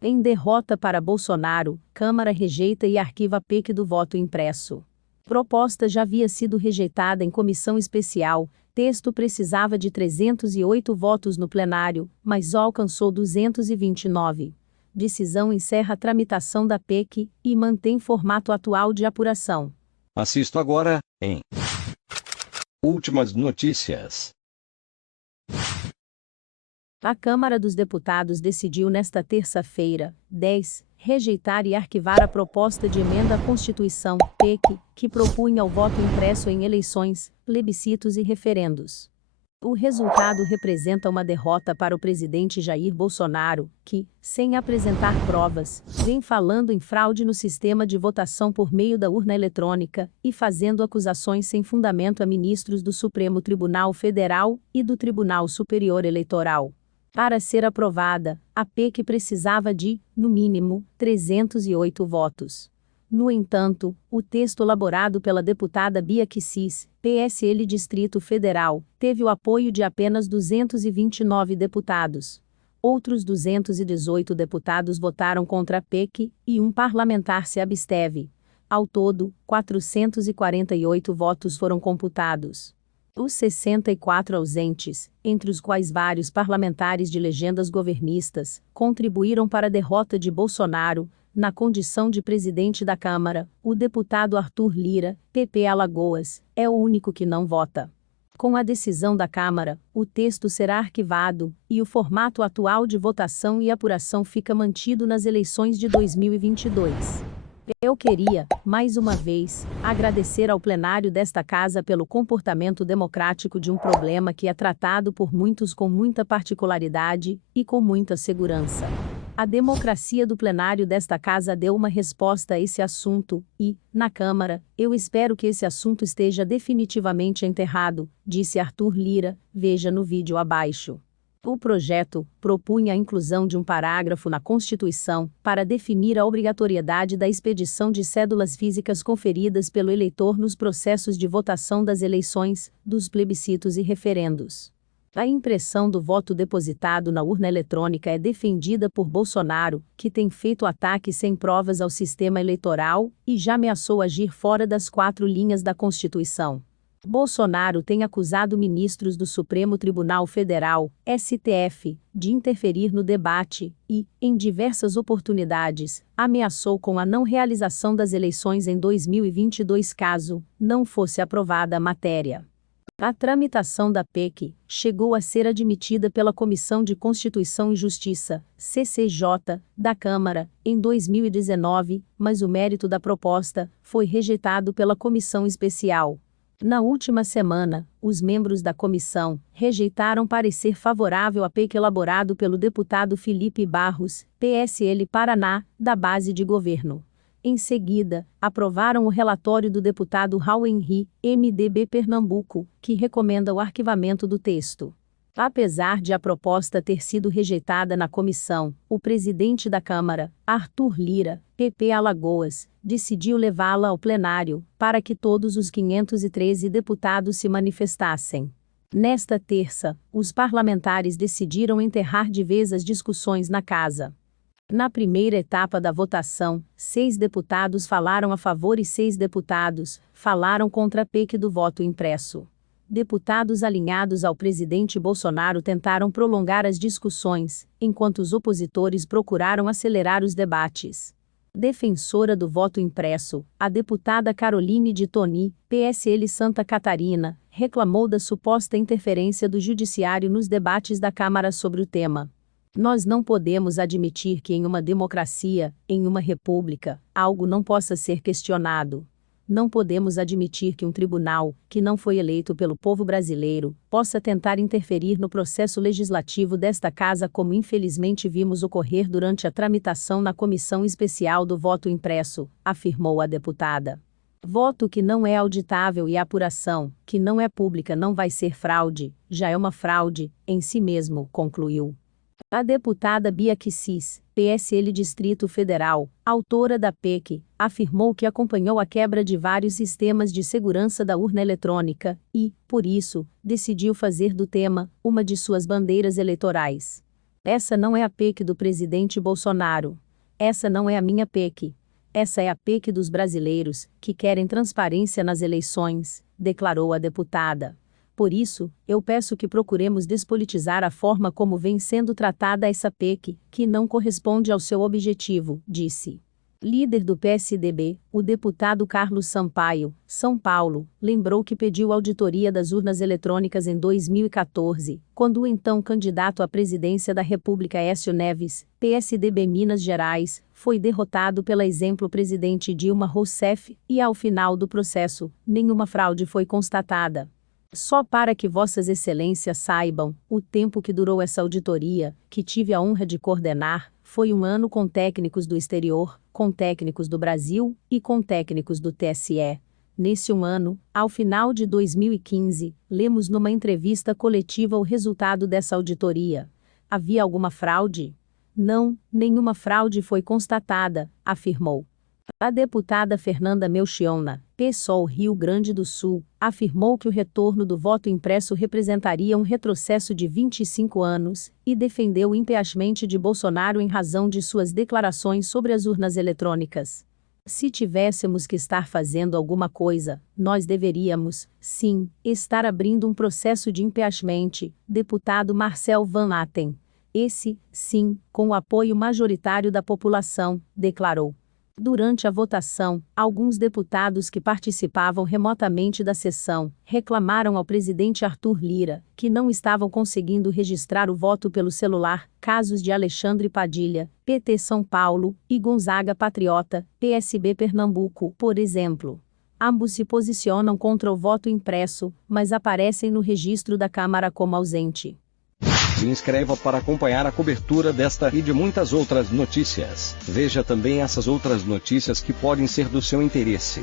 Em derrota para Bolsonaro, Câmara rejeita e arquiva PEC do voto impresso. Proposta já havia sido rejeitada em comissão especial, texto precisava de 308 votos no plenário, mas só alcançou 229. Decisão encerra a tramitação da PEC e mantém formato atual de apuração. Assisto agora, em Últimas Notícias. A Câmara dos Deputados decidiu nesta terça-feira, 10, rejeitar e arquivar a proposta de emenda à Constituição, PEC, que propunha o voto impresso em eleições, plebiscitos e referendos. O resultado representa uma derrota para o presidente Jair Bolsonaro, que, sem apresentar provas, vem falando em fraude no sistema de votação por meio da urna eletrônica e fazendo acusações sem fundamento a ministros do Supremo Tribunal Federal e do Tribunal Superior Eleitoral. Para ser aprovada, a PEC precisava de, no mínimo, 308 votos. No entanto, o texto elaborado pela deputada Bia Kicis, PSL Distrito Federal, teve o apoio de apenas 229 deputados. Outros 218 deputados votaram contra a PEC e um parlamentar se absteve. Ao todo, 448 votos foram computados. Os 64 ausentes, entre os quais vários parlamentares de legendas governistas, contribuíram para a derrota de Bolsonaro. Na condição de presidente da Câmara, o deputado Arthur Lira, PP Alagoas, é o único que não vota. Com a decisão da Câmara, o texto será arquivado e o formato atual de votação e apuração fica mantido nas eleições de 2022. Eu queria, mais uma vez, agradecer ao plenário desta Casa pelo comportamento democrático de um problema que é tratado por muitos com muita particularidade e com muita segurança. A democracia do plenário desta Casa deu uma resposta a esse assunto e, na Câmara, eu espero que esse assunto esteja definitivamente enterrado, disse Arthur Lira, veja no vídeo abaixo. O projeto propunha a inclusão de um parágrafo na Constituição para definir a obrigatoriedade da expedição de cédulas físicas conferidas pelo eleitor nos processos de votação das eleições, dos plebiscitos e referendos. A impressão do voto depositado na urna eletrônica é defendida por Bolsonaro, que tem feito ataques sem provas ao sistema eleitoral e já ameaçou agir fora das 4 linhas da Constituição. Bolsonaro tem acusado ministros do Supremo Tribunal Federal, STF, de interferir no debate e, em diversas oportunidades, ameaçou com a não realização das eleições em 2022 caso não fosse aprovada a matéria. A tramitação da PEC chegou a ser admitida pela Comissão de Constituição e Justiça, CCJ, da Câmara, em 2019, mas o mérito da proposta foi rejeitado pela Comissão Especial. Na última semana, os membros da comissão rejeitaram parecer favorável à PEC elaborado pelo deputado Felipe Barros, PSL Paraná, da base de governo. Em seguida, aprovaram o relatório do deputado Raul Henri, MDB Pernambuco, que recomenda o arquivamento do texto. Apesar de a proposta ter sido rejeitada na comissão, o presidente da Câmara, Arthur Lira, PP Alagoas, decidiu levá-la ao plenário, para que todos os 513 deputados se manifestassem. Nesta terça, os parlamentares decidiram enterrar de vez as discussões na casa. Na primeira etapa da votação, 6 deputados falaram a favor e 6 deputados falaram contra a PEC do voto impresso. Deputados alinhados ao presidente Bolsonaro tentaram prolongar as discussões, enquanto os opositores procuraram acelerar os debates. Defensora do voto impresso, a deputada Caroline de Toni, PSL Santa Catarina, reclamou da suposta interferência do judiciário nos debates da Câmara sobre o tema. Nós não podemos admitir que em uma democracia, em uma república, algo não possa ser questionado. Não podemos admitir que um tribunal, que não foi eleito pelo povo brasileiro, possa tentar interferir no processo legislativo desta Casa como infelizmente vimos ocorrer durante a tramitação na Comissão Especial do Voto Impresso, afirmou a deputada. Voto que não é auditável e a apuração, que não é pública não vai ser fraude, já é uma fraude, em si mesmo, concluiu. A deputada Bia Kicis, PSL Distrito Federal, autora da PEC, afirmou que acompanhou a quebra de vários sistemas de segurança da urna eletrônica e, por isso, decidiu fazer do tema uma de suas bandeiras eleitorais. Essa não é a PEC do presidente Bolsonaro. Essa não é a minha PEC. Essa é a PEC dos brasileiros, que querem transparência nas eleições, declarou a deputada. Por isso, eu peço que procuremos despolitizar a forma como vem sendo tratada essa PEC, que não corresponde ao seu objetivo, disse. Líder do PSDB, o deputado Carlos Sampaio, São Paulo, lembrou que pediu auditoria das urnas eletrônicas em 2014, quando o então candidato à presidência da República Aécio Neves, PSDB Minas Gerais, foi derrotado pela exemplo presidente Dilma Rousseff, e ao final do processo, nenhuma fraude foi constatada. Só para que Vossas Excelências saibam, o tempo que durou essa auditoria, que tive a honra de coordenar, foi um ano com técnicos do exterior, com técnicos do Brasil e com técnicos do TSE. Nesse um ano, ao final de 2015, lemos numa entrevista coletiva o resultado dessa auditoria. Havia alguma fraude? Não, nenhuma fraude foi constatada, afirmou. A deputada Fernanda Melchiona, PSOL Rio Grande do Sul, afirmou que o retorno do voto impresso representaria um retrocesso de 25 anos, e defendeu o impeachment de Bolsonaro em razão de suas declarações sobre as urnas eletrônicas. Se tivéssemos que estar fazendo alguma coisa, nós deveríamos, sim, estar abrindo um processo de impeachment, deputado Marcel Van Atten. Esse, sim, com o apoio majoritário da população, declarou. Durante a votação, alguns deputados que participavam remotamente da sessão reclamaram ao presidente Arthur Lira que não estavam conseguindo registrar o voto pelo celular, casos de Alexandre Padilha, PT São Paulo, e Gonzaga Patriota, PSB Pernambuco, por exemplo. Ambos se posicionam contra o voto impresso, mas aparecem no registro da Câmara como ausente. Se inscreva para acompanhar a cobertura desta e de muitas outras notícias. Veja também essas outras notícias que podem ser do seu interesse.